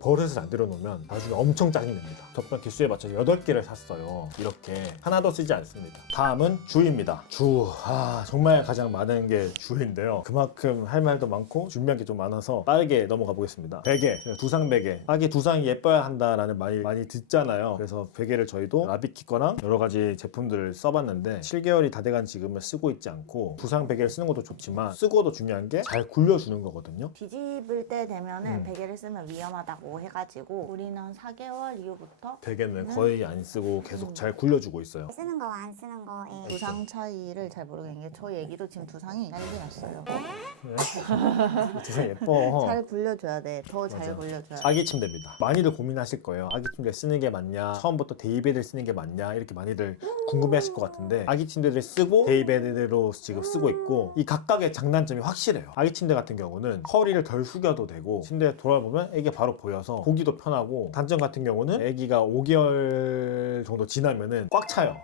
버릇을 안 들여놓으면 나중에 엄청 짜증 납니다. 적당 개수에 맞춰서 8개를 샀어요. 이렇게 하나도 쓰지 않습니다. 다음은 주입니다. 주, 정말 가장 많은 게 주인데요. 그만큼 할 말도 많고 준비한 게 좀 많아서 빠르게 넘어가 보겠습니다. 베개, 두상 베개. 아기 두상이 예뻐야 한다라는 말이 많이 듣잖아요. 그래서 베개를 저희도 라비키 거랑 여러 가지 제품들을 써봤는데 7개월이 다 돼간 지금은 쓰고 있지 않고 두상 베개를 쓰는 것도 좋지만 쓰고도 중요한 게 잘 굴려주는 거거든요. 뒤집을 때 되면은 베개를 쓰면 위험하다고 해가지고 우리는 4개월 이후부터 베개는 거의 안 쓰고 계속 잘 굴려주고 있어요. 쓰는 거와 안 쓰는 거에 두상 차이를 잘 모르겠는 게 저희 애기도 지금 두상이 난리 났어요. 두상 예뻐. 잘 굴려줘야 돼. 더 잘 맞아. 굴려줘야 돼. 아기 침대입니다. 많이들 고민하실 거예요. 아기 침대 쓰는 게 맞냐, 처음부터 데이베드를 쓰는 게 맞냐, 이렇게 많이들 궁금해하실 것 같은데 아기 침대를 쓰고 데이베드로 지금 쓰고 있고 이 각각의 장단점이 확실해요. 아기 침대 같은 경우는 허리를 덜 숙여도 되고 침대에 돌아보면 애기가 바로 보여서 보기도 편하고, 단점 같은 경우는 애기가 5개월 정도 지나면은 꽉 차요.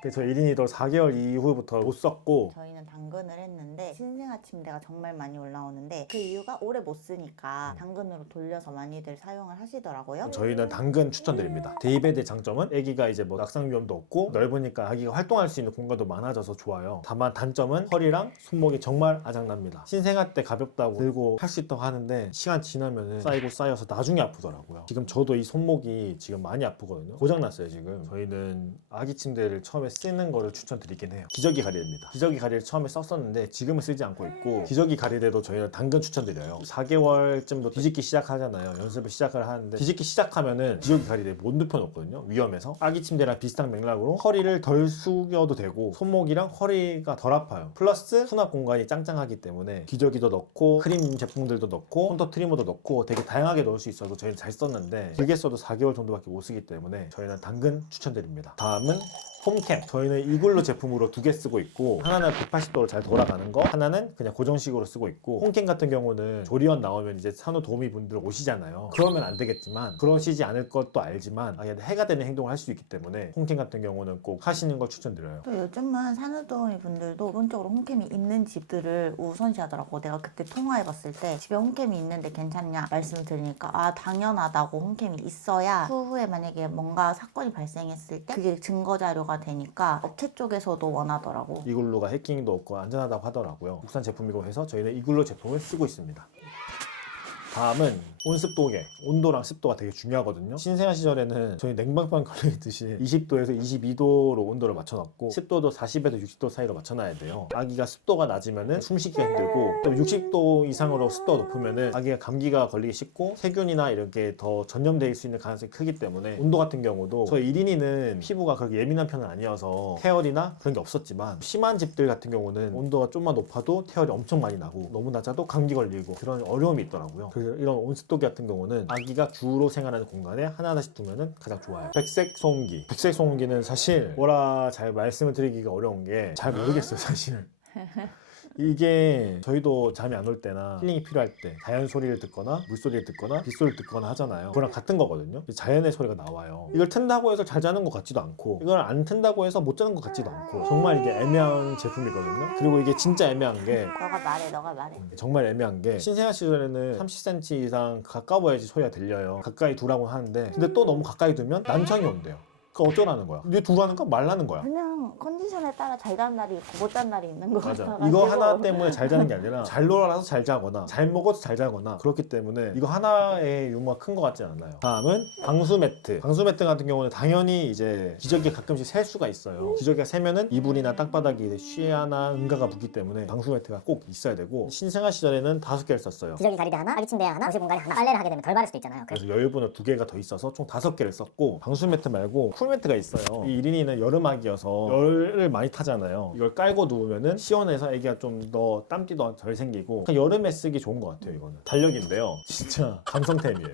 그래서 1인이도 4개월 이후부터 못 썼고, 저희는 당근을 했는데 신생아 침대가 정말 많이 올라오는데 그 이유가 오래 못 쓰니까 당근으로 돌려서 많이들 사용을 하시더라고요. 저희는 당근 추천드립니다. 데이베드의 장점은 애기가 이제 뭐 낙상 위험도 없고 넓으니까 아기가 활동할 수 있는 공간도 많아져서 좋아요. 다만 단점은 허리랑 손목이 정말 아작납니다. 신생아 때 가볍다고 들고 할 수 있다고 하는데 시간 지나면은 쌓이고 쌓여서 나중에 아프더라고요. 지금 저도 이 손목이 지금 많이 아프거든요. 고장났어요 지금. 저희는 아기 침대를 처음에 쓰는 거를 추천드리긴 해요. 기저귀 가리입니다. 기저귀 가리를 처음에 썼었는데 지금은 쓰지 않고 있고, 기저귀 가리대도 저희는 당근 추천드려요. 4개월쯤도 뒤집기 시작하잖아요. 연습을 시작을 하는데 뒤집기 시작하면은 기저귀 가리대 못 눕혀놓거든요. 위험해서. 아기 침대랑 비슷한 맥락으로 허리를 덜 숙여도 되고 손목이랑 허리가 덜 아파요. 플러스 수납 공간이 짱짱하기 때문에 기저귀도 넣고 크림 제품들도 넣고 콘터 트리머도 넣고 되게 다양하게 넣을 수 있어서 저희는 잘 썼는데, 길게 써도 4개월 정도밖에 못 쓰기 때문에 저희는 당근 추천드립니다. 다음은 홈캠. 저희는 이글루 제품으로 2개 쓰고 있고, 하나는 180도로 잘 돌아가는 거, 하나는 그냥 고정식으로 쓰고 있고, 홈캠 같은 경우는 조리원 나오면 이제 산후 도우미 분들 오시잖아요. 그러면 안 되겠지만, 그러시지 않을 것도 알지만 해가 되는 행동을 할 수 있기 때문에 홈캠 같은 경우는 꼭 하시는 걸 추천드려요. 또 요즘은 산후도우미 분들도 기본적으로 홈캠이 있는 집들을 우선시하더라고. 내가 그때 통화해봤을 때 집에 홈캠이 있는데 괜찮냐 말씀을 드리니까 당연하다고, 홈캠이 있어야 후에 만약에 뭔가 사건이 발생했을 때 그게 증거자료가 되니까 업체 쪽에서도 원하더라고. 이글루가 해킹도 없고 안전하다고 하더라고요. 국산 제품이고 해서 저희는 이글루 제품을 쓰고 있습니다. 다음은 온습도계. 온도랑 습도가 되게 중요하거든요. 신생아 시절에는 저희 냉방병 걸리듯이 20도에서 22도로 온도를 맞춰놨고, 습도도 40에서 60도 사이로 맞춰놔야 돼요. 아기가 습도가 낮으면은 숨쉬기가 힘들고, 또 60도 이상으로 습도가 높으면은 아기가 감기가 걸리기 쉽고 세균이나 이렇게 더 전염될 수 있는 가능성이 크기 때문에, 온도 같은 경우도 저희 1인이는 피부가 그렇게 예민한 편은 아니어서 태열이나 그런 게 없었지만, 심한 집들 같은 경우는 온도가 좀만 높아도 태열이 엄청 많이 나고 너무 낮아도 감기 걸리고 그런 어려움이 있더라고요. 그래서 이런 온습도계 같은 경우는 아기가 주로 생활하는 공간에 하나하나씩 두면은 가장 좋아요. 백색 소음기. 백색 소음기는 사실 뭐라 잘 말씀을 드리기가 어려운 게 잘 모르겠어요 사실. 이게 저희도 잠이 안 올 때나 힐링이 필요할 때 자연 소리를 듣거나 물소리를 듣거나 빗소리를 듣거나 하잖아요. 그거랑 같은 거거든요. 자연의 소리가 나와요. 이걸 튼다고 해서 잘 자는 것 같지도 않고, 이걸 안 튼다고 해서 못 자는 것 같지도 않고, 정말 이게 애매한 제품이거든요. 그리고 이게 진짜 애매한 게, 너가 말해. 정말 애매한 게, 신생아 시절에는 30cm 이상 가까워야지 소리가 들려요. 가까이 두라고 하는데, 근데 또 너무 가까이 두면 난청이 온대요. 그거 어쩌라는 거야? 네 두라는 거 말라는 거야. 그냥 컨디션에 따라 잘 자는 날이 있고 못 자는 날이 있는 거 맞아. 같아가지고. 이거 하나 때문에 잘 자는 게 아니라 잘 놀아서 잘 자거나 잘 먹어서 잘 자거나 그렇기 때문에 이거 하나의 유무가 큰 것 같지 않아요. 다음은 방수 매트. 방수 매트 같은 경우는 당연히 이제 기저귀 가끔씩 셀 수가 있어요. 기저귀가 새면은 이불이나 땅바닥이 쉬하나 응가가 붙기 때문에 방수 매트가 꼭 있어야 되고, 신생아 시절에는 5개를 썼어요. 기저귀 가리대 하나, 아기 침대 하나, 거실 공간에 하나. 빨래를 하게 되면 덜 마를 수도 있잖아요. 그래서 여유분을 2개가 더 있어서 총 5개를 썼고, 방수 매트 말고 쿨 매트가 있어요. 이 1인이는 여름아기여서 열을 많이 타잖아요. 이걸 깔고 누우면은 시원해서 애기가 좀 더 땀띠도 덜 생기고, 그냥 여름에 쓰기 좋은 것 같아요. 이거는 달력인데요. 진짜 감성템이에요.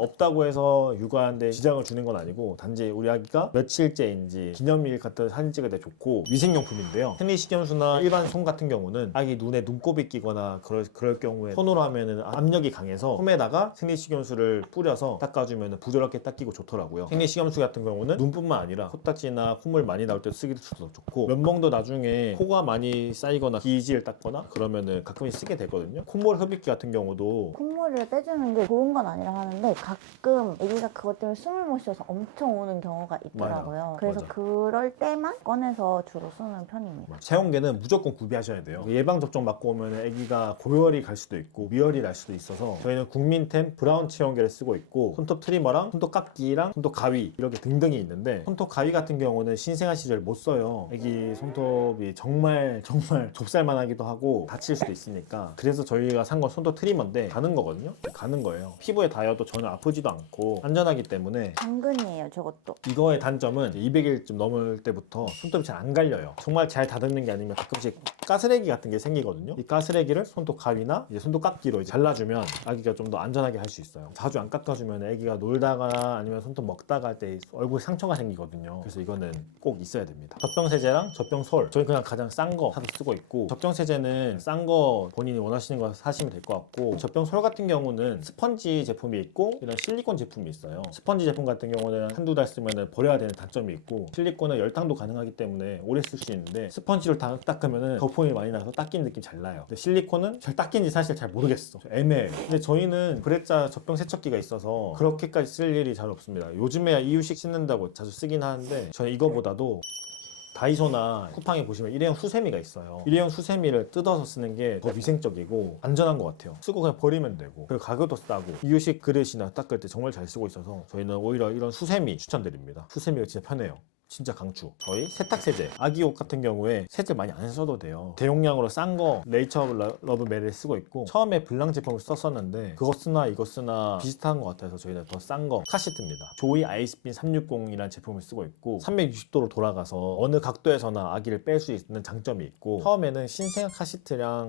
없다고 해서 육아하는데 지장을 주는 건 아니고 단지 우리 아기가 며칠째인지 기념일 같은 사진 찍을 때 좋고 위생용품인데요. 생리식염수나 일반 솜 같은 경우는 아기 눈에 눈곱이 끼거나 그럴 경우에 손으로 하면은 압력이 강해서 솜에다가 생리식염수를 뿌려서 닦아주면 부드럽게 닦이고 좋더라고요. 생리식염수 같은 경우는 눈뿐만 아니라 코딱지나 콧물 많이 나올 때 쓰기도 좋고 면봉도 나중에 코가 많이 쌓이거나 기지를 닦거나 그러면은 가끔씩 쓰게 되거든요. 콧물 흡입기 같은 경우도 콧물을 빼주는 게 좋은 건 아니라 하는데 가끔 아기가 그것 때문에 숨을 못 쉬어서 엄청 우는 경우가 있더라고요. 그래서 맞아. 그럴 때만 꺼내서 주로 쓰는 편입니다. 체온계는 무조건 구비하셔야 돼요. 예방접종 맞고 오면 아기가 고열이 갈 수도 있고 미열이 날 수도 있어서 저희는 국민템 브라운 체온계를 쓰고 있고 손톱 트리머랑 손톱 깎기랑 손톱 가위 이렇게 등등이 있는데 손톱 가위 같은 경우는 신생아 시절 못 써요. 아기 손톱이 정말 좁쌀만 하기도 하고 다칠 수도 있으니까 그래서 저희가 산 건 손톱 트리머인데 가는 거거든요. 가는 거예요. 피부에 닿아도 전혀 아프지도 않고 안전하기 때문에 당근이에요, 저것도. 이거의 단점은 200일쯤 넘을 때부터 손톱이 잘 안 갈려요. 정말 잘 다듬는 게 아니면 가끔씩 가스레기 같은 게 생기거든요. 이 가스레기를 손톱 가위나 이제 손톱 깎기로 이제 잘라주면 아기가 좀 더 안전하게 할 수 있어요. 자주 안 깎아주면 아기가 놀다가 아니면 손톱 먹다가 할 때 얼굴 상처가 생기거든요. 그래서 이거는 꼭 있어야 됩니다. 젖병세제랑 젖병솔 저희 그냥 가장 싼 거 사서 쓰고 있고 젖병세제는 싼 거 본인이 원하시는 거 사시면 될 것 같고 젖병솔 같은 경우는 스펀지 제품이 있고 이런 실리콘 제품이 있어요. 스펀지 제품 같은 경우는 한두 달 쓰면 버려야 되는 단점이 있고 실리콘은 열탕도 가능하기 때문에 오래 쓸 수 있는데 스펀지로 다 닦으면 거품이 많이 나서 닦이는 느낌 잘 나요. 근데 실리콘은 잘 닦인지 사실 잘 모르겠어. 애매해요. 근데 저희는 브레자 젖병 세척기가 있어서 그렇게까지 쓸 일이 잘 없습니다. 요즘에야 이유식 씻는다고 자주 쓰긴 하는데 저는 이거보다도 다이소나 쿠팡에 보시면 일회용 수세미가 있어요. 일회용 수세미를 뜯어서 쓰는 게 더 위생적이고 안전한 것 같아요. 쓰고 그냥 버리면 되고 그리고 가격도 싸고 이유식 그릇이나 닦을 때 정말 잘 쓰고 있어서 저희는 오히려 이런 수세미 추천드립니다. 수세미가 진짜 편해요. 진짜 강추. 저희 세탁세제 아기 옷 같은 경우에 세제 많이 안 써도 돼요. 대용량으로 싼 거 네이처 러브 메리를 쓰고 있고 처음에 블랑 제품을 썼었는데 그거 쓰나 이거 쓰나 비슷한 것 같아서 저희는 더 싼 거 카시트입니다. 조이 아이스핀 360이라는 제품을 쓰고 있고 360도로 돌아가서 어느 각도에서나 아기를 뺄 수 있는 장점이 있고 처음에는 신생아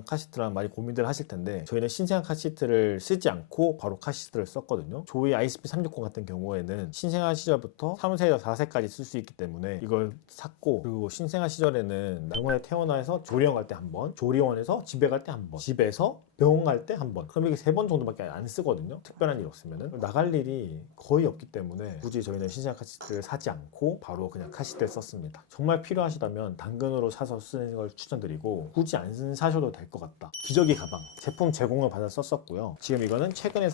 카시트랑 많이 고민들 하실 텐데 저희는 신생아 카시트를 쓰지 않고 바로 카시트를 썼거든요. 조이 아이스핀 360 같은 경우에는 신생아 시절부터 3세에서 4세까지 쓸 수 있기 때문에 이걸 샀고 그리고 신생아 시절에는 병원에 퇴원해서 조리원 갈 때 한 번, 조리원에서 집에 갈 때 한 번, 집에서 병원 갈 때 한 번. 그럼 이게 3번 정도밖에 안 쓰거든요. 특별한 일 없으면은 나갈 일이 거의 없기 때문에 굳이 저희는 신생아 카시트를 사지 않고 바로 그냥 카시트를 썼습니다. 정말 필요하시다면 당근으로 사서 쓰는 걸 추천드리고 굳이 안 사셔도 될 것 같다. 기저귀 가방 제품 제공을 받아 썼었고요. 지금 이거는 최근에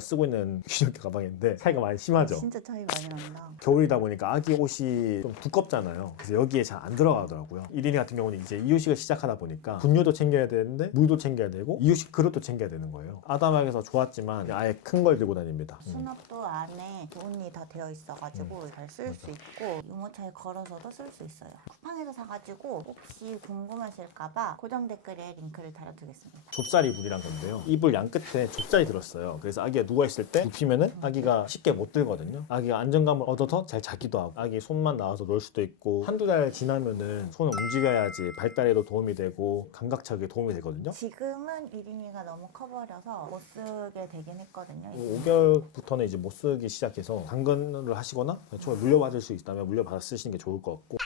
쓰고 있는 기저귀 가방인데 차이가 많이 심하죠. 진짜 차이 많이 난다. 겨울이다 보니까 아기 옷이 좀 두껍잖아요. 그래서 여기에 잘 안 들어가더라고요. 1인이 같은 경우는 이제 이유식을 시작하다 보니까 분유도 챙겨야 되는데 물도 챙겨야 되고 이유식 그릇도 챙겨야 되는 거예요. 아담하게서 좋았지만 아예 큰 걸 들고 다닙니다. 수납도 안에 부분이 다 되어 있어가지고 잘 쓸 수 있고 유모차에 걸어서도 쓸 수 있어요. 쿠팡에서 사가지고 혹시 궁금하실까봐 고정 댓글에 링크를 달아두겠습니다. 좁쌀이 불이란 건데요. 이불 양 끝에 좁쌀이 들었어요. 그래서 아기가 누워있을 때 눕히면은 아기가 쉽게 못 들거든요. 아기가 안정감을 얻어서 잘 자기도 하고 아기 손만 나와서 놀 수도 있고 한두 달 지나면은 손을 움직여야지 발달에도 도움이 되고 감각착에 도움이 되거든요. 지금은 1인이가 너무 커버려서 못 쓰게 되긴 했거든요. 5개월부터는 이제 못 쓰기 시작해서 당근을 하시거나 처음에 물려받을 수 있다면 물려받아 쓰시는 게 좋을 것 같고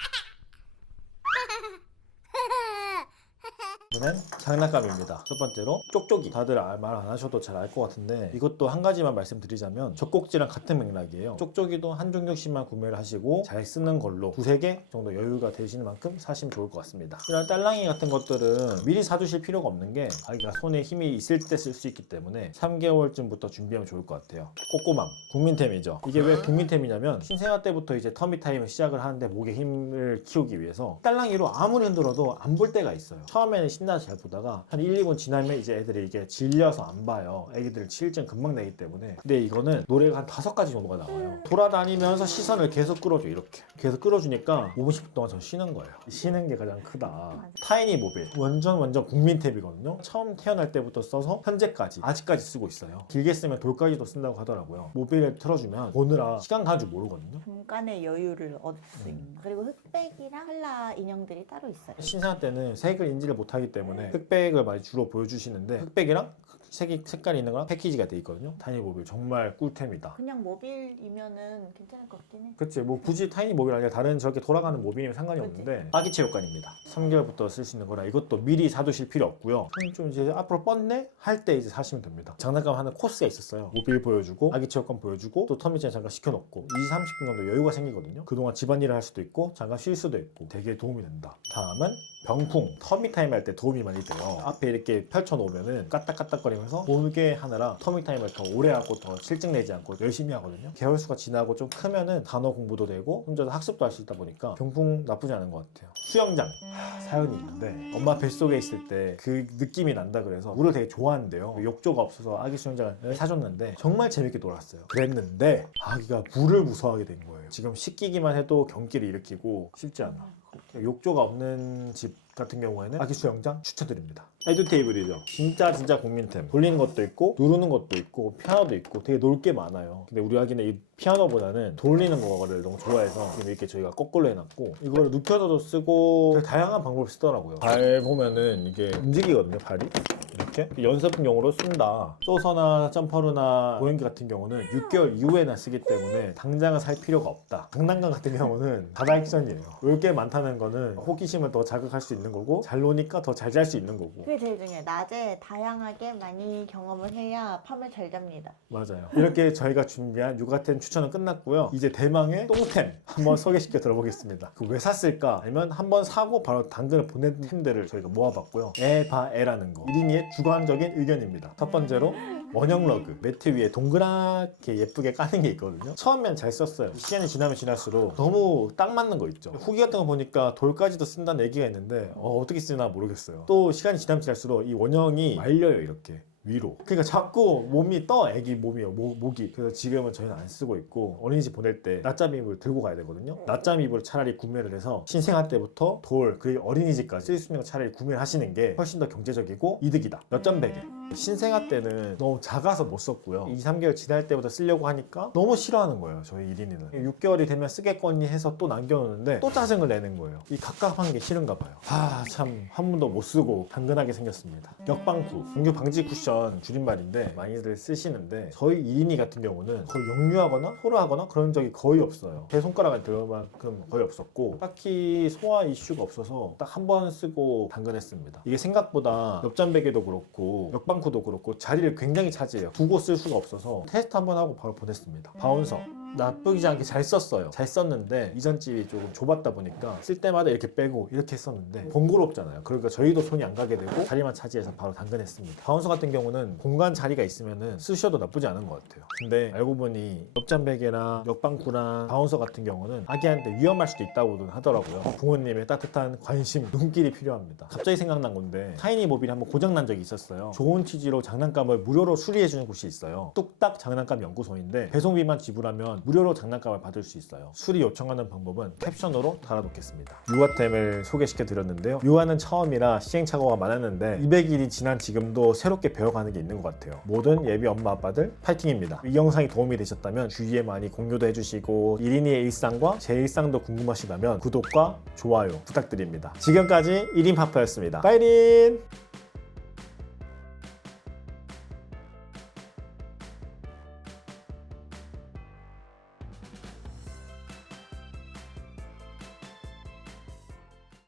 이번엔 장난감입니다. 첫 번째로 쪽쪽이. 다들 말 안 하셔도 잘 알 것 같은데 이것도 한 가지만 말씀드리자면 젖꼭지랑 같은 맥락이에요. 쪽쪽이도 한 종류씩만 구매를 하시고 잘 쓰는 걸로 두세 개 정도 여유가 되시는 만큼 사시면 좋을 것 같습니다. 이런 딸랑이 같은 것들은 미리 사두실 필요가 없는 게 아기가 손에 힘이 있을 때 쓸 수 있기 때문에 3개월쯤부터 준비하면 좋을 것 같아요. 꼬꼬맘 국민템이죠. 이게 왜 국민템이냐면 신생아 때부터 이제 터미타임을 시작을 하는데 목에 힘을 키우기 위해서 딸랑이로 아무리 흔들어도 안 볼 때가 있어요. 처음에는 신나서 잘 보다가 한 1, 2분 지나면 이제 애들이 이게 질려서 안 봐요. 애기들 치일증 금방 내기 때문에. 근데 이거는 노래가 한 5가지 정도가 나와요. 돌아다니면서 시선을 계속 끌어줘. 이렇게 계속 끌어주니까 5분 10분 동안 저 쉬는 거예요. 쉬는 게 가장 크다. 타이니 모빌 완전 국민탭이거든요. 처음 태어날 때부터 써서 현재까지 아직까지 쓰고 있어요. 길게 쓰면 돌까지도 쓴다고 하더라고요. 모빌을 틀어주면 보느라 시간 가는 줄 모르거든요. 잠깐의 여유를 얻을 수 있는. 그리고 흑백이랑 컬러 인형들이 따로 있어요. 신생아 때는 색을 인지를 못하기 때문에 흑백을 많이 주로 보여주시는데 흑백이랑 색깔이 있는 거랑 패키지가 돼 있거든요. 타이니 모빌 정말 꿀템이다. 그냥 모빌이면은 괜찮을 것 같긴 해. 그치, 뭐 굳이 타이니 모빌 아니라 다른 저렇게 돌아가는 모빌이면 상관이 그치. 없는데 아기 체육관입니다. 3개월부터 쓸 수 있는 거라 이것도 미리 사두실 필요 없고요. 좀 이제 앞으로 뻗네 할 때 이제 사시면 됩니다. 장난감 하는 코스가 있었어요. 모빌 보여주고 아기 체육관 보여주고 또 터미전 잠깐 시켜놓고 20-30분 정도 여유가 생기거든요. 그동안 집안일을 할 수도 있고 잠깐 쉴 수도 있고 되게 도움이 된다. 다음은 병풍. 터미타임 할 때 도움이 많이 돼요. 앞에 이렇게 펼쳐놓으면은 까딱까딱거리면서 보게 하느라 터미타임을 더 오래 하고 더 실증내지 않고 열심히 하거든요. 개월수가 지나고 좀 크면은 단어 공부도 되고 혼자서 학습도 할 수 있다 보니까 병풍 나쁘지 않은 것 같아요. 수영장. 사연이 있는데 엄마 뱃속에 있을 때 그 느낌이 난다 그래서 물을 되게 좋아한대요. 욕조가 없어서 아기 수영장을 사줬는데 정말 재밌게 놀았어요. 그랬는데 아기가 물을 무서워하게 된 거예요. 지금 씻기기만 해도 경기를 일으키고 쉽지 않아. 욕조가 없는 집 같은 경우에는 아기 수영장 추천드립니다. 에듀 테이블이죠. 진짜 국민템. 돌리는 것도 있고 누르는 것도 있고 피아노도 있고 되게 놀 게 많아요. 근데 우리 아기는 이 피아노보다는 돌리는 거를 너무 좋아해서 지금 이렇게 저희가 거꾸로 해놨고 이걸 눕혀서도 쓰고 되게 다양한 방법을 쓰더라고요. 발 보면은 이게 움직이거든요. 발이. 이렇게 연습용으로 쓴다. 소서나 점퍼루나 고행기 같은 경우는 6개월 이후에나 쓰기 때문에 당장은 살 필요가 없다. 장난감 같은 경우는 바다 액션이에요. 놀 게 많다는 거는 호기심을 더 자극할 수 있는 거고 잘 노니까 더 잘 잘 수 있는 거고. 그게 제일 중요해. 낮에 다양하게 많이 경험을 해야 밤을 잘 잡니다. 맞아요. 이렇게 저희가 준비한 육아템 추천은 끝났고요. 이제 대망의 똥템 한번 소개시켜 들어보겠습니다. 그 왜 샀을까? 아니면 한번 사고 바로 당근을 보낸 템들을 저희가 모아봤고요. 에바에라는 거. 1인이의 주관적인 의견입니다. 첫 번째로 원형 러그. 매트 위에 동그랗게 예쁘게 까는 게 있거든요. 처음엔 잘 썼어요. 시간이 지나면 지날수록 너무 딱 맞는 거 있죠. 후기 같은 거 보니까 돌까지도 쓴다는 얘기가 있는데 어떻게 쓰나 모르겠어요. 또 시간이 지나면 지날수록 이 원형이 말려요. 이렇게 위로. 그러니까 자꾸 몸이 떠. 애기 몸이요. 목이. 그래서 지금은 저희는 안 쓰고 있고 어린이집 보낼 때 낮잠 이불 들고 가야 되거든요. 낮잠 이불을 차라리 구매를 해서 신생아 때부터 돌 그리고 어린이집까지 쓸 수 있는 거 차라리 구매를 하시는 게 훨씬 더 경제적이고 이득이다. 몇.0 베개. 신생아 때는 너무 작아서 못 썼고요. 2-3개월 지날 때부터 쓰려고 하니까 너무 싫어하는 거예요. 저희 1인이는 6개월이 되면 쓰겠거니 해서 또 남겨놓는데 또 짜증을 내는 거예요. 이 갑갑한 게 싫은가 봐요. 참 한 번도 못 쓰고 당근하게 생겼습니다. 역방구. 공유 방지 쿠션 줄임말인데 많이들 쓰시는데 저희 1인이 같은 경우는 거의 역류하거나 토로하거나 그런 적이 거의 없어요. 제 손가락을 들을 만큼 거의 없었고 딱히 소화 이슈가 없어서 딱 한 번 쓰고 당근했습니다. 이게 생각보다 옆잠 베개도 그렇고 역방구도 그렇고 자리를 굉장히 차지해요. 두고 쓸 수가 없어서 테스트 한번 하고 바로 보냈습니다. 바운서 나쁘지 않게 잘 썼어요. 잘 썼는데 이전 집이 조금 좁았다 보니까 쓸 때마다 이렇게 빼고 이렇게 했었는데 번거롭잖아요. 그러니까 저희도 손이 안 가게 되고 자리만 차지해서 바로 당근했습니다. 바운서 같은 경우는 공간 자리가 있으면은 쓰셔도 나쁘지 않은 것 같아요. 근데 알고 보니 옆잠 베개나 역방구나 바운서 같은 경우는 아기한테 위험할 수도 있다고는 하더라고요. 부모님의 따뜻한 관심, 눈길이 필요합니다. 갑자기 생각난 건데 타이니 모빌이 한번 고장난 적이 있었어요. 좋은 취지로 장난감을 무료로 수리해주는 곳이 있어요. 뚝딱 장난감 연구소인데 배송비만 지불하면 무료로 장난감을 받을 수 있어요. 수리 요청하는 방법은 캡션으로 달아놓겠습니다. 유아템을 소개시켜 드렸는데요. 유아는 처음이라 시행착오가 많았는데 200일이 지난 지금도 새롭게 배워가는 게 있는 것 같아요. 모든 예비 엄마 아빠들 파이팅입니다. 이 영상이 도움이 되셨다면 주위에 많이 공유도 해주시고 1인이의 일상과 제 일상도 궁금하시다면 구독과 좋아요 부탁드립니다. 지금까지 1인 파파였습니다. 빠이린!